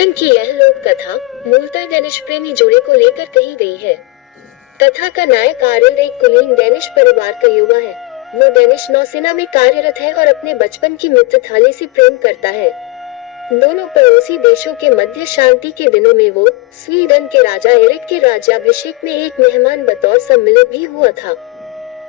इनकी यह लोक कथा मूलतः डेनिश प्रेमी जोड़े को लेकर कही गई है। कथा का नायक आरिल्ड एक कुलीन डेनिश परिवार का युवा है। वो डेनिश नौसेना में कार्यरत है और अपने बचपन की मित्र थाले से प्रेम करता है। दोनों पड़ोसी देशों के मध्य शांति के दिनों में वो स्वीडन के राजा एरिक के राज्याभिषेक में एक मेहमान बतौर सम्मिलित भी हुआ था।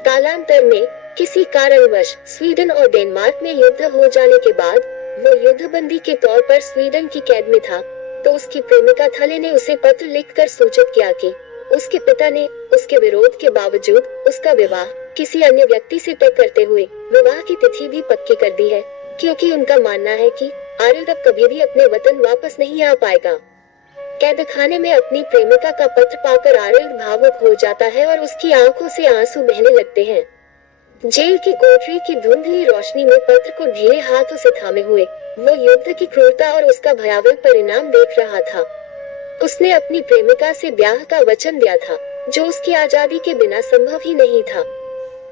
कालांतर में किसी कारणवश स्वीडन और डेनमार्क में युद्ध हो जाने के बाद वो युद्धबंदी के तौर पर स्वीडन की कैद में था, तो उसकी प्रेमिका थाले ने उसे पत्र लिखकर सूचित किया कि उसके पिता ने उसके विरोध के बावजूद उसका विवाह किसी अन्य व्यक्ति से तय करते हुए विवाह की तिथि भी पक्की कर दी है, क्योंकि उनका मानना है कि आरिल्ड अब कभी भी अपने वतन वापस नहीं आ पाएगा। कैदखाने में अपनी प्रेमिका का पत्र पाकर आरिल्ड भावुक हो जाता है और उसकी आंखों से आंसू बहने लगते हैं। जेल की कोठरी की धुंधली रोशनी में पत्र को ढीले हाथों से थामे हुए वो युद्ध की क्रूरता और उसका भयावह परिणाम देख रहा था। उसने अपनी प्रेमिका से ब्याह का वचन दिया था, जो उसकी आजादी के बिना संभव ही नहीं था।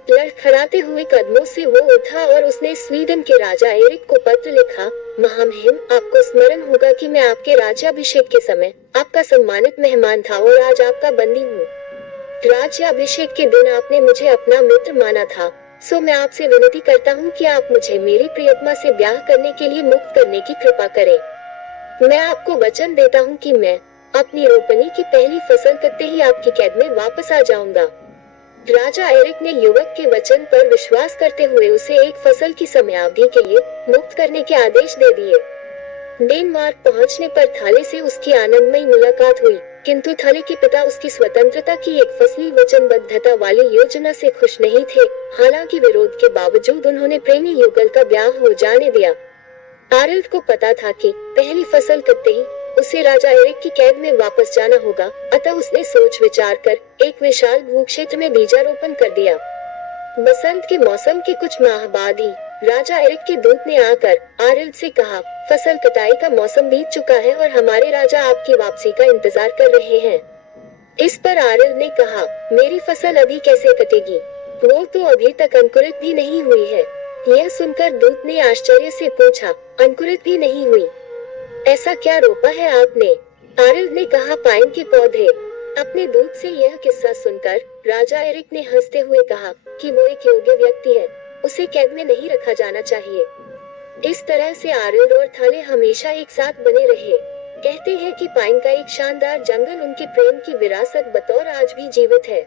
लड़खड़ाते हुए कदमों से वो उठा और उसने स्वीडन के राजा एरिक को पत्र लिखा। महामहिम, आपको स्मरण होगा कि मैं आपके राज्याभिषेक के समय आपका सम्मानित मेहमान था और आज आपका बंदी हूँ। राज्याभिषेक के दिन आपने मुझे अपना मित्र माना था, सो मैं आपसे विनती करता हूँ कि आप मुझे मेरी प्रियतमा से ब्याह करने के लिए मुक्त करने की कृपा करें। मैं आपको वचन देता हूँ कि मैं अपनी रोपनी की पहली फसल कटते ही आपकी कैद में वापस आ जाऊंगा। राजा एरिक ने युवक के वचन पर विश्वास करते हुए उसे एक फसल की समयावधि के लिए मुक्त करने के आदेश दे दिए। डेनमार्क पहुंचने पर थाले से उसकी आनंदमयी मुलाकात हुई, किंतु थाले के पिता उसकी स्वतंत्रता की एक फसली वचनबद्धता वाली योजना से खुश नहीं थे। हालांकि विरोध के बावजूद उन्होंने प्रेमी युगल का ब्याह हो जाने दिया। आरिल्ड को पता था कि पहली फसल कटते ही उसे राजा एरिक की कैद में वापस जाना होगा, अतः उसने सोच विचार कर एक विशाल भूक्षेत्र में बीजारोपण कर दिया। बसंत के मौसम के कुछ माह बाद ही राजा एरिक के दूत ने आकर आरिल्ड से कहा, फसल कटाई का मौसम बीत चुका है और हमारे राजा आपकी वापसी का इंतजार कर रहे हैं। इस पर आरिल्ड ने कहा, मेरी फसल अभी कैसे कटेगी? वो तो अभी तक अंकुरित भी नहीं हुई है। यह सुनकर दूत ने आश्चर्य से पूछा, अंकुरित भी नहीं हुई? ऐसा क्या रोपा है आपने? आरिल्ड ने कहा, पाइन के पौधे। अपने दूत से यह किस्सा सुनकर राजा एरिक ने हंसते हुए कहा कि वो एक योग्य व्यक्ति है, उसे कैद में नहीं रखा जाना चाहिए। इस तरह से आरिल्ड और थाले हमेशा एक साथ बने रहे। कहते हैं कि पाइन का एक शानदार जंगल उनके प्रेम की विरासत बतौर आज भी जीवित है।